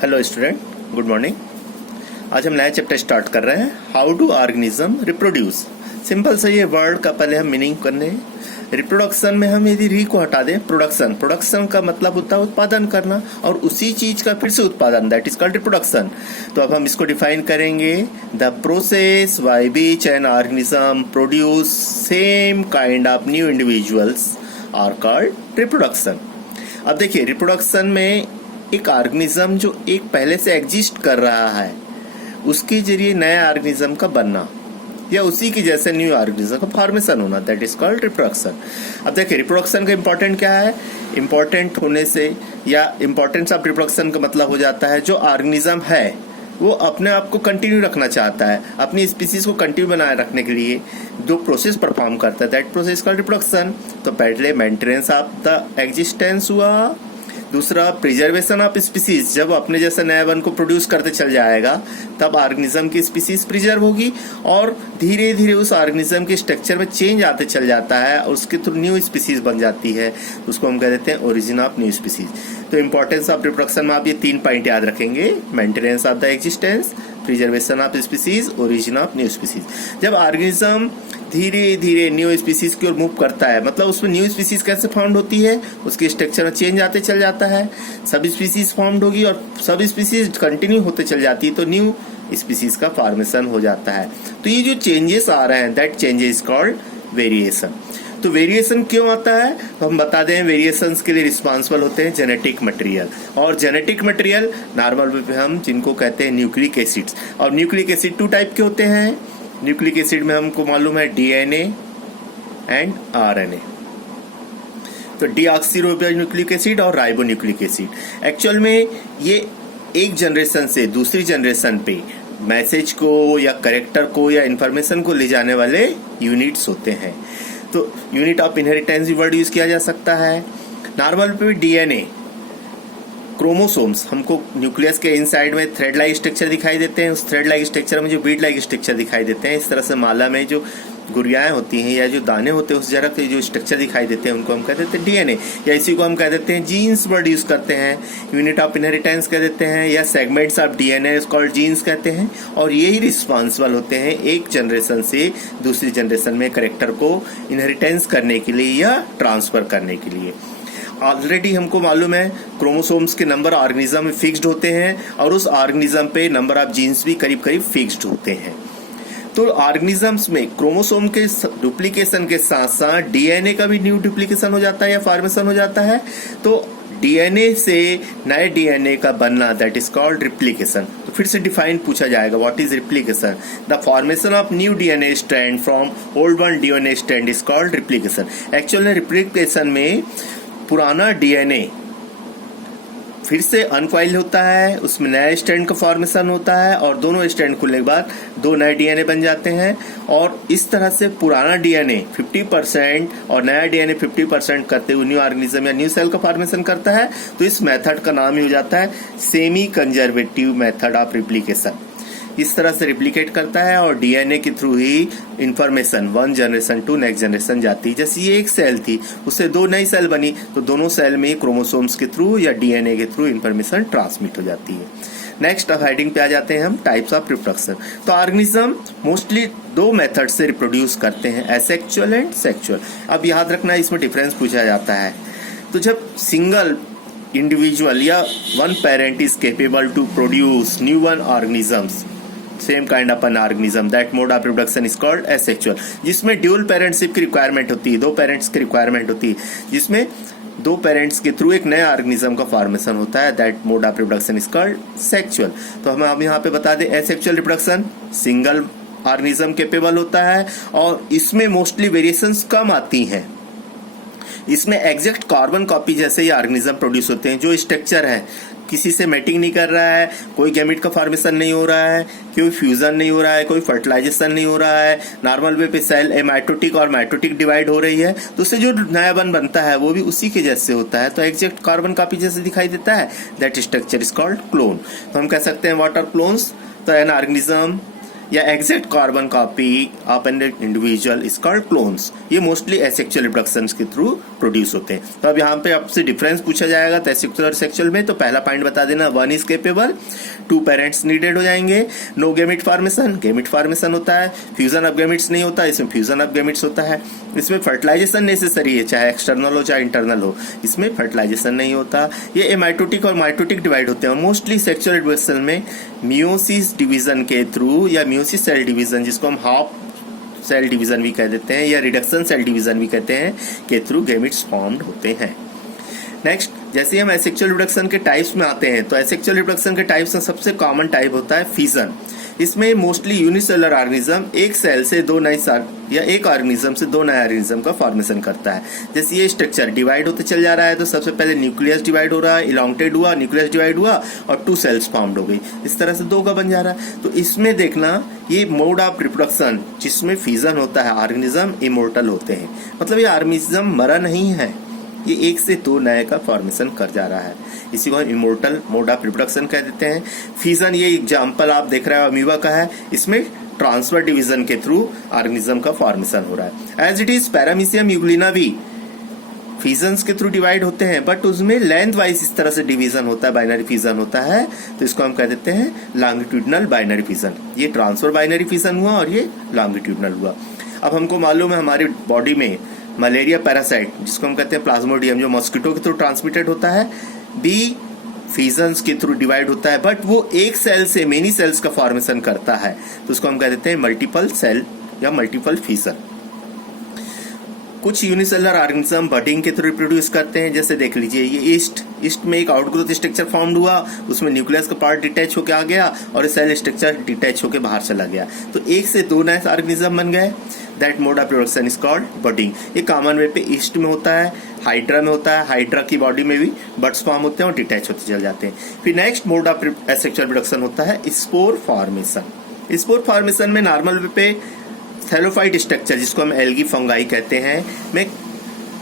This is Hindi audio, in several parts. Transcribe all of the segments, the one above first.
Hello student, good morning. आज हम नया चैप्टर स्टार्ट कर रहे हैं, how do organism reproduce. Simple से ये वर्ड का पहले हम मीनिंग करने। रिप्रोडक्शन में हम यदि री को हटा दें, प्रोडक्शन का मतलब होता है उत्पादन करना, और उसी चीज का फिर से उत्पादन, दैट इज कॉल्ड रिप्रोडक्शन। तो अब हम इसको डिफाइन करेंगे, the process by which an organism produce same kind of new individuals are called reproduction. अब देखिए, रिप्रोडक्शन में एक ऑर्गेनिज्म जो एक पहले से एग्जिस्ट कर रहा है, उसके जरिए नया ऑर्गेनिज्म का बनना या उसी की जैसे न्यू ऑर्गेनिज्म का फॉर्मेशन होना, दैट इज कॉल्ड रिप्रोडक्शन। अब देखिए, रिप्रोडक्शन का इंपॉर्टेंट क्या है। इंपॉर्टेंट होने से या इंपॉर्टेंस ऑफ रिप्रोडक्शन का मतलब हो जाता है जो ऑर्गेनिज्म है वो अपने आप को कंटिन्यू रखना चाहता है, अपनी स्पीसीज को कंटिन्यू बनाए रखने के लिए जो प्रोसेस परफॉर्म करता है, दैट प्रोसेस कॉल्ड रिप्रोडक्शन। तो पहले मेंटेनेंस ऑफ द एग्जिस्टेंस हुआ, दूसरा प्रिजर्वेशन ऑफ स्पीसीज, जब अपने जैसे नए वन को प्रोड्यूस करते चल जाएगा तब ऑर्गेनिज्म की स्पीसीज प्रिजर्व होगी, और धीरे धीरे उस ऑर्गेनिज्म के स्ट्रक्चर में चेंज आते चल जाता है और उसके थ्रू न्यू स्पीसीज बन जाती है, उसको हम कह देते हैं ओरिजिन ऑफ न्यू स्पीसीज। तो इंपॉर्टेंस ऑफ रिप्रोडक्शन में आप ये 3 पॉइंट याद रखेंगे, maintenance of the existence, preservation of species, origin of new species. जब ऑर्गेनिज्म धीरे धीरे न्यू स्पीसीज की ओर मूव करता है, मतलब उसमें न्यू स्पीसीज कैसे फाउंड होती है, उसके स्ट्रक्चर में चेंज आते चल जाता है, सब स्पीसीज फाउंड होगी और सब स्पीसीज कंटिन्यू होते चल जाती है, तो न्यू स्पीसीज का फॉर्मेशन हो जाता है। तो ये जो चेंजेस आ रहे हैं, दैट चेंजेस कॉल्ड वेरिएशन। तो वेरिएशन क्यों आता है, तो हम बता दें, वेरिएशंस के लिए रिस्पॉन्सिबल होते हैं जेनेटिक मटेरियल, और जेनेटिक मटेरियल नॉर्मल वे पे हम जिनको कहते हैं न्यूक्लिक एसिड्स। और न्यूक्लिक एसिड 2 टाइप के होते हैं। न्यूक्लिक एसिड में हमको मालूम है डीएनए एंड आरएनए। तो डीऑक्सीराइबो न्यूक्लिक एसिड और राइबो न्यूक्लिक एसिड, एक्चुअल में ये एक जनरेशन से दूसरी जनरेशन पे मैसेज को या करेक्टर को या इंफॉर्मेशन को ले जाने वाले यूनिट्स होते हैं। तो unit of inheritance word use किया जा सकता है। नॉर्मल पे डीएनए, क्रोमोसोम्स, हमको न्यूक्लियस के इनसाइड में थ्रेड लाइक स्ट्रक्चर दिखाई देते हैं, उस थ्रेड लाइक स्ट्रक्चर में जो बीड लाइक स्ट्रक्चर दिखाई देते हैं, इस तरह से माला में जो गुड़ियाएं होती हैं या जो दाने होते हैं उस जगह के जो स्ट्रक्चर दिखाई देते हैं उनको हम कह देते हैं डीएनए, या इसी को हम कह देते हैं जीन्स वर्ड यूज करते हैं, यूनिट ऑफ इनहेरिटेंस कह देते हैं, या segments of DNA called jeans कहते हैं। और यही रिस्पॉन्सिबल होते हैं एक जनरेशन से दूसरी जनरेशन में करेक्टर को इनहेरिटेंस करने के लिए या ट्रांसफर करने के लिए। ऑलरेडी हमको मालूम है क्रोमोसोम्स के नंबर ऑर्गेनिज्म में फिक्स्ड होते हैं और उस ऑर्गेनिज्म पे नंबर ऑफ जीन्स भी करीब करीब फिक्स्ड होते हैं। तो ऑर्गेनिजम्स में क्रोमोसोम के डुप्लीकेशन के साथ साथ डीएनए का भी न्यू डुप्लीकेशन हो जाता है या फॉर्मेशन हो जाता है। तो डीएनए से नए डीएनए का बनना, दैट इज कॉल्ड रिप्लीकेशन। तो फिर से डिफाइन पूछा जाएगा, what is replication. The formation of new DNA strand from old one DNA strand is called replication. Actually replication में पुराना डीएनए फिर से अनकॉइल होता है, उसमें नया स्ट्रैंड का फॉर्मेशन होता है और दोनों स्ट्रैंड खुलने के बाद 2 नए डीएनए बन जाते हैं। और इस तरह से पुराना डीएनए 50% और नया डीएनए 50% करते हुए न्यू ऑर्गेनिज्म या न्यू सेल का फॉर्मेशन करता है। तो इस मेथड का नाम ही हो जाता है semi conservative method of replication. इस तरह से रिप्लीकेट करता है और डीएनए के थ्रू ही information one generation to next generation जाती है। जैसे ये एक सेल थी, उससे 2 नई सेल बनी, तो दोनों सेल में क्रोमोसोम्स के थ्रू या डीएनए के थ्रू इंफॉर्मेशन ट्रांसमिट हो जाती है। नेक्स्ट अब हेडिंग पे आ जाते हैं हम, टाइप्स ऑफ रिप्रोडक्शन। तो ऑर्गेनिज्म मोस्टली 2 मेथड से रिप्रोड्यूस करते हैं, एसेक्सुअल एंड सेक्सुअल। अब याद रखना, इसमें डिफरेंस पूछा जाता है। तो जब सिंगल इंडिविजुअल या one parent is capable to produce new one organisms same kind of an organism, that mode of reproduction is called asexual. जिसमें ड्यूल पेरेंटशिप की रिक्वायरमेंट होती है, 2 पेरेंट्स की रिक्वायरमेंट होती है, जिसमें 2 पेरेंट्स के थ्रू एक नया ऑर्गेनिज्म का फॉर्मेशन होता है, that mode of reproduction is called sexual. तो हम यहाँ पे बता दें, asexual reproduction single organism capable होता है और इसमें मोस्टली वेरिएशंस कम आती हैं। इसमें एग्जैक्ट कार्बन कॉपी जैसे ही ऑर्गेनिज्म प्रोड्यूस होते हैं, जो स्ट्रक्चर है किसी से मैटिंग नहीं कर रहा है, कोई गैमेट का फॉर्मेशन नहीं हो रहा है, कोई फ्यूजन नहीं हो रहा है, कोई फर्टिलाइजेशन नहीं हो रहा है, नॉर्मल वे पे सेल एमाइटोटिक और माइटोटिक डिवाइड हो रही है, तो उससे जो नया वन बनता है वो भी उसी के जैसे होता है, तो एग्जैक्ट कार्बन कॉपी जैसे दिखाई देता है, that structure is called clone. तो हम कह सकते हैं व्हाट आर क्लोन्स। तो एन ऑर्गेनिज्म या exact carbon copy of an individual is called clones. ये मोस्टली एसेक्सुअल रिप्रोडक्शन के थ्रू प्रोड्यूस होते हैं। तो अब यहाँ पे आपसे डिफरेंस पूछा जाएगा तो एसेक्सुअल और सेक्सुअल में, तो पहला पॉइंट बता देना, 1 इज केपेबल, 2 पेरेंट्स नीडेड हो जाएंगे, no gamete formation, gamete formation होता है, फ्यूजन ऑफ गैमेट्स नहीं होता, इसमें फ्यूजन ऑफ गैमेट्स होता है, इसमें फर्टिलाइजेशन नेसेसरी है, चाहे एक्सटर्नल हो चाहे इंटरनल हो, इसमें फर्टिलाइजेशन नहीं होता। ये एमाइटोटिक और माइटोटिक डिवाइड होते हैं। मोस्टली सेक्सुअल रिप्रोडक्शन में मियोसिस डिवीजन के थ्रू या मियोसिस सेल डिवीजन, जिसको हम हाफ सेल डिवीजन भी कह देते हैं या रिडक्शन सेल डिवीजन भी कहते हैं, के थ्रू गैमेट्स फॉर्म्ड होते हैं। नेक्स्ट, जैसे हम एसेक्सुअल रिप्रोडक्शन के टाइप्स में आते हैं तो एसेक्सुअल रिप्रोडक्शन के टाइप्स में सबसे कॉमन टाइप होता है फिजन। इसमें मोस्टली यूनिसेलुलर ऑर्गेनिज्म एक सेल से दो नए या एक ऑर्गेनिज्म से दो नए ऑर्गेनिज्म का फॉर्मेशन करता है। जैसे ये स्ट्रक्चर डिवाइड होते चल जा रहा है तो सबसे पहले न्यूक्लियस डिवाइड हो रहा है, इलांगेटेड हुआ, न्यूक्लियस डिवाइड हुआ और 2 सेल्स फॉर्म्ड हो गई। इस तरह से 2 का बन जा रहा है। तो इसमें देखना, ये मोड ऑफ रिप्रोडक्शन जिसमें फिजन होता है, ऑर्गेनिज्म इमोर्टल होते हैं, मतलब ये ऑर्गेनिज्म मरा नहीं है, ये एक से 2 नए का फॉर्मेशन कर जा रहा है। इसी को हम इमोर्टल मोड ऑफ रिप्रोडक्शन कह देते हैं। फिजन, ये एग्जांपल आप देख रहे हो अमीबा का है, इसमें ट्रांसफर डिवीजन के थ्रू ऑर्गेनिज्म का फॉर्मेशन हो रहा है। As it is paramecium euglena भी फिजन्स के थ्रू डिवाइड होते हैं, बट उसमें लेंथ वाइज इस तरह से डिवीजन होता है, बाइनरी फिजन होता है, तो इसको हम कह देते हैं लॉन्गिट्यूडनल बाइनरी फिजन। ये ट्रांसफर बाइनरी फिजन हुआ और ये लॉन्गिट्यूडनल हुआ। अब हमको मालूम है हमारी बॉडी में मलेरिया पैरासाइट, जिसको हम कहते हैं प्लाज्मोडियम, जो मॉस्किटो के थ्रू ट्रांसमिटेड होता है, भी फिजन्स के थ्रू डिवाइड होता है, बट वो एक सेल से मेनी सेल्स का फॉर्मेशन करता है, तो उसको हम कह देते हैं मल्टीपल सेल या मल्टीपल फिजन। कुछ यूनिसेलुलर ऑर्गेनिज्म बडिंग के थ्रू रिप्रोड्यूस करते हैं। जैसे देख लीजिए, ये ईस्ट में एक आउटग्रोथ स्ट्रक्चर फॉर्म्ड हुआ, उसमें न्यूक्लियस का पार्ट डिटैच होकर आ गया और सेल स्ट्रक्चर डिटैच होकर बाहर चला गया, तो एक से 2 नए ऑर्गेनिज्म बन गए। That mode of reproduction is called budding. ये कॉमन वे पे ईस्ट में होता है, हाइड्रा में होता है, हाइड्रा की बॉडी में भी बड्स फॉर्म होते हैं और डिटैच होते चल जाते हैं। फिर next mode of asexual reproduction होता है स्पोर फॉर्मेशन। स्पोर फॉर्मेशन में नॉर्मल वे पे थैलोफाइट स्ट्रक्चर, जिसको हम एल्गी फंगाई कहते हैं, में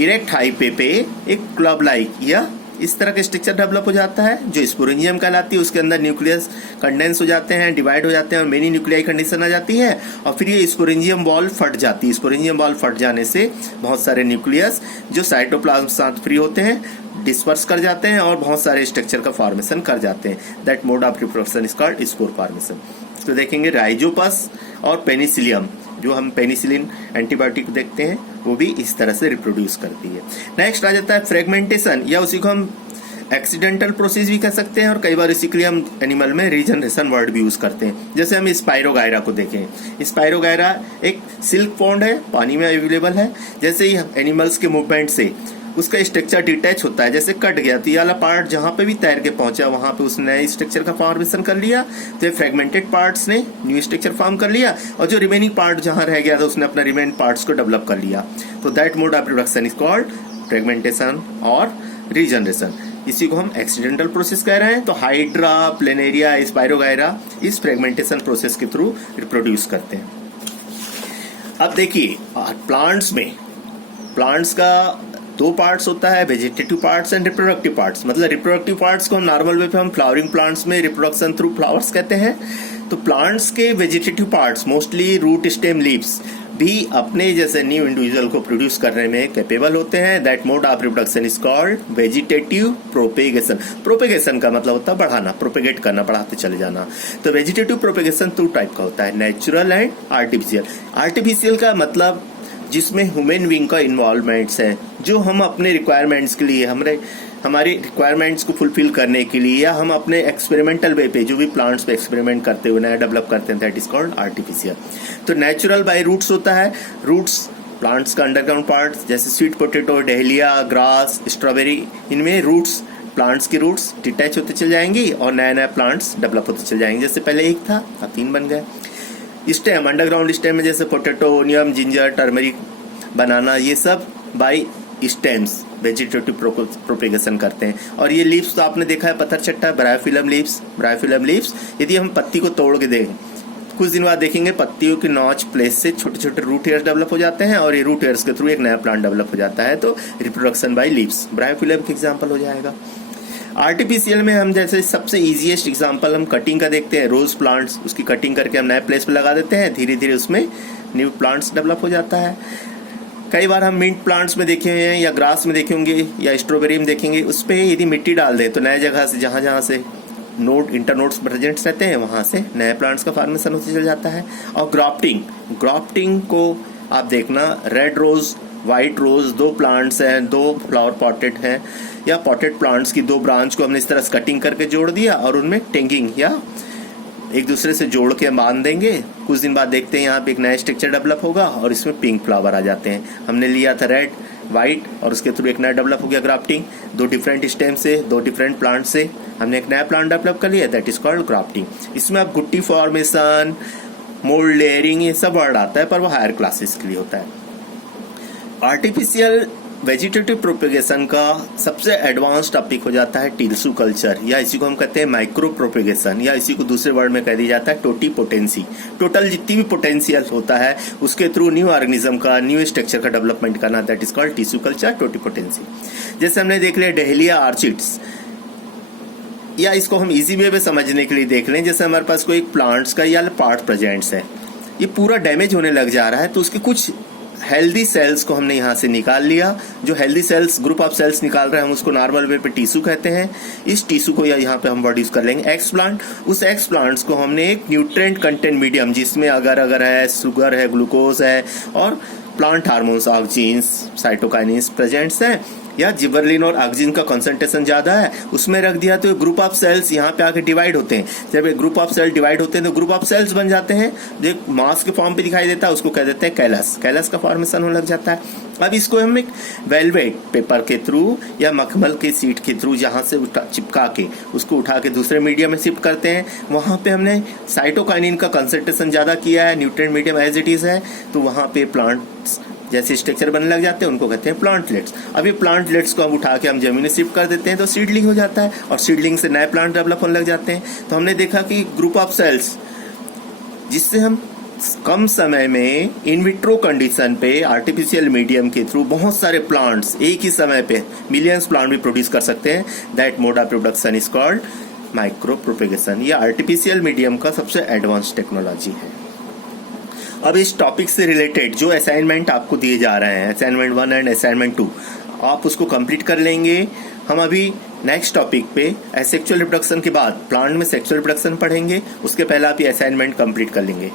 इरेक्ट हाइपे पे एक क्लब लाइक या इस तरह का स्ट्रक्चर डेवलप हो जाता है, जो स्पोरेंजियम कहलाती है। उसके अंदर न्यूक्लियस कंडेंस हो जाते हैं, डिवाइड हो जाते हैं और मेनी न्यूक्लियाई कंडीशन आ जाती है, और फिर ये स्पोरेंजियम वॉल फट जाती है। स्पोरेंजियम वॉल फट जाने से बहुत सारे न्यूक्लियस जो साइटोप्लाज्म साथ फ्री होते हैं डिस्पर्स कर जाते हैं और बहुत सारे स्ट्रक्चर का फॉर्मेशन कर जाते हैं। That mode of reproduction is called spore formation. तो देखेंगे राइजोपस और पेनिसिलियम, जो हम पेनिसिलिन एंटीबायोटिक देखते हैं, वो भी इस तरह से रिप्रोड्यूस करती है। नेक्स्ट आ जाता है फ्रेगमेंटेशन, या उसी को हम एक्सीडेंटल प्रोसेस भी कह सकते हैं, और कई बार इसी के लिए हम एनिमल में रीजनरेशन वर्ड भी यूज करते हैं। जैसे हम स्पाइरोगायरा को देखें, स्पाइरोगायरा एक सिल्क पॉन्ड है, पानी में अवेलेबल है। जैसे ही एनिमल्स के मूवमेंट से उसका स्ट्रक्चर डिटैच होता है, जैसे कट गया तो ये वाला पार्ट जहां पे भी तैर के पहुंचा वहां पे उसने नए स्ट्रक्चर का फॉर्मेशन कर लिया, तो ये फ्रेगमेंटेड पार्ट्स ने न्यू स्ट्रक्चर फॉर्म कर लिया, और जो रिमेनिंग पार्ट जहां रह गया था उसने अपना रिमेनिंग पार्ट्स को डेवलप कर लिया। तो that mode of reproduction is called fragmentation और रीजनरेशन। इसी को हम एक्सीडेंटल प्रोसेस कह रहे हैं। तो हाइड्रा, प्लेनेरिया, स्पाइरोगायरा इस फ्रेगमेंटेशन प्रोसेस के थ्रू रिप्रोड्यूस करते हैं। अब देखिए, प्लांट्स का 2 पार्ट्स होता है, vegetative parts and reproductive parts. मतलब रिप्रोडक्टिव पार्ट्स को हम नॉर्मल वे पे हम फ्लावरिंग प्लांट्स में रिप्रोडक्शन थ्रू फ्लावर्स कहते हैं। तो प्लांट्स के vegetative parts, mostly root, stem, leaves, भी अपने जैसे न्यू इंडिविजुअल को प्रोड्यूस करने में कैपेबल होते हैं। That mode of reproduction is called vegetative propagation. Propagation का मतलब होता है बढ़ाना, प्रोपेगेट करना, बढ़ाते चले जाना। तो वेजिटेटिव प्रोपेगेशन 2 टाइप का होता है, नेचुरल एंड आर्टिफिशियल। आर्टिफिशियल का मतलब जिसमें ह्यूमन बीइंग का इन्वॉल्वमेंट्स है, जो हम अपने रिक्वायरमेंट्स के लिए, हमारी रिक्वायरमेंट्स को फुलफिल करने के लिए, या हम अपने एक्सपेरिमेंटल वे पे जो भी प्लांट्स पे एक्सपेरिमेंट करते हुए नया डेवलप करते हैं, दैट इज कॉल्ड आर्टिफिशियल। तो नेचुरल बाय रूट्स होता है। रूट्स प्लांट्स का अंडरग्राउंड पार्ट्स, जैसे sweet potato, dahlia, grass, strawberry, इनमें रूट्स, प्लांट्स की रूट्स डिटैच होते चल जाएंगी और नए नए प्लांट्स डेवलप होते चल जाएंगे। जैसे पहले एक था, अब 3 बन गए। स्टेम, अंडरग्राउंड स्टेम में जैसे पोटैटो, ओनियम, जिंजर, टर्मरिक, बनाना, ये सब बाय स्टेम्स वेजिटेटिव प्रोपेगेशन करते हैं। और ये लीव्स तो आपने देखा है, पत्थर चट्टा, ब्रायोफिलम लीव्स, यदि हम पत्ती को तोड़ के दें, कुछ दिन बाद देखेंगे पत्तियों की नॉच प्लेस से छोटे छोटे रूट हेयर्स डेवलप हो जाते हैं, और ये रूट हेयर्स के थ्रू एक नया प्लांट डेवलप हो जाता है। तो रिप्रोडक्शन बाय लीव्स ब्रायोफिलम का एग्जाम्पल हो जाएगा। आर्टिफिशियल में हम जैसे सबसे इजीएस्ट एग्जांपल हम कटिंग का देखते हैं, रोज प्लांट्स, उसकी कटिंग करके हम नए प्लेस पे लगा देते हैं, धीरे धीरे उसमें न्यू प्लांट्स डेवलप हो जाता है। कई बार हम मिंट प्लांट्स में देखे हैं या ग्रास में देखे होंगे या स्ट्रॉबेरी में देखेंगे, उस पर यदि मिट्टी डाल दें तो नए जगह से जहाँ जहाँ से नोड इंटरनोड्स प्रेजेंट्स रहते हैं वहाँ से नए प्लांट्स का फॉर्मेशन होते चल जाता है। और ग्राफ्टिंग को आप देखना, रेड रोज व्हाइट रोज, दो प्लांट्स हैं, दो फ्लावर पॉटेड हैं या पॉटेड प्लांट्स की दो ब्रांच को हमने इस तरह से कटिंग करके जोड़ दिया और उनमें टेंगिंग या एक दूसरे से जोड़ के बांध देंगे। कुछ दिन बाद देखते हैं यहाँ पे एक नया स्ट्रक्चर डेवलप होगा और इसमें पिंक फ्लावर आ जाते हैं। हमने लिया था रेड व्हाइट और उसके थ्रू एक नया डेवलप हो गया ग्राफ्टिंग। दो डिफरेंट स्टेम से, दो डिफरेंट प्लांट से हमने एक नया प्लांट डेवलप कर लिया, दैट इज कॉल्ड ग्राफ्टिंग। इसमें आप गुट्टी फॉर्मेशन, मोल्ड लेयरिंग, ये सब वर्ड आता है पर वो हायर क्लासेस के लिए होता है। आर्टिफिशियल वेजिटेटिव प्रोपेगेशन का सबसे एडवांस टॉपिक हो जाता है टिल्सू कल्चर, या इसी को हम कहते हैं माइक्रो प्रोपेगेशन, या इसी को दूसरे वर्ड में कह दिया जाता है टोटीपोटेंसी। टोटल जितनी भी पोटेंशियल होता है उसके थ्रू न्यू ऑर्गेनिज्म का, न्यू स्ट्रक्चर का डेवलपमेंट करना, that is called tissue culture, totipotency. जैसे हमने देख लिया डेहलिया आर्चिड्स, या इसको हम इजी वे में समझने के लिए देख लें, जैसे हमारे पास कोई प्लांट्स का या पार्ट प्रेजेंट्स है, ये पूरा डैमेज होने लग जा रहा है तो उसके कुछ हेल्दी सेल्स को हमने यहाँ से निकाल लिया। जो healthy cells, group of cells निकाल रहे हैं हम उसको नॉर्मल वे पे टिश्यू कहते हैं। इस टिश्यू को या यहाँ पे हम वर्ड यूज कर लेंगे एक्स प्लांट। उस एक्स प्लांट्स को हमने एक न्यूट्रिएंट कंटेंट मीडियम, जिसमें अगर है, शुगर है, ग्लूकोज है और प्लांट हार्मोन्स, ऑक्सीन्स, साइटोकाइनिन्स प्रेजेंट्स हैं, या जिबरलिन और ऑक्सीजन का कंसंट्रेशन ज्यादा है, उसमें रख दिया तो ग्रुप ऑफ सेल्स यहाँ पे आके डिवाइड होते हैं। जब एक ग्रुप ऑफ सेल डिवाइड होते हैं तो ग्रुप ऑफ सेल्स बन जाते हैं, जो एक मास के फॉर्म पे दिखाई देता है उसको कह देते हैं कैलस का फॉर्मेशन होने लग जाता है। अब इसको हम एक वेलवेट पेपर के थ्रू या मखमल के सीट के थ्रू जहां से चिपका के उसको उठा के दूसरे मीडियम में शिफ्ट करते हैं। वहां पे हमने साइटोकाइनिन का कंसंट्रेशन ज्यादा किया है, nutrient medium as it is है, तो वहां पे प्लांट्स जैसे स्ट्रक्चर बनने लग जाते हैं, उनको कहते हैं प्लांटलेट्स। अब ये प्लांटलेट्स को हम उठा के हम जमीन में शिफ्ट कर देते हैं तो सीडलिंग हो जाता है और सीडलिंग से नए प्लांट डेवलप होने लग जाते हैं। तो हमने देखा कि ग्रुप ऑफ सेल्स जिससे हम कम समय में इन विट्रो कंडीशन पे आर्टिफिशियल मीडियम के थ्रू बहुत सारे प्लांट्स एक ही समय पे मिलियंस प्लांट भी प्रोड्यूस कर सकते हैं, that mode of production is called micro propagation. ये आर्टिफिशियल मीडियम का सबसे एडवांस टेक्नोलॉजी है। अब इस टॉपिक से रिलेटेड जो असाइनमेंट आपको दिए जा रहे हैं, असाइनमेंट 1 एंड असाइनमेंट 2, आप उसको कंप्लीट कर लेंगे। हम अभी नेक्स्ट टॉपिक पे सेक्सुअल रिप्रोडक्शन के बाद प्लांट में सेक्सुअल रिप्रोडक्शन पढ़ेंगे, उसके पहले आप ये असाइनमेंट कंप्लीट कर लेंगे।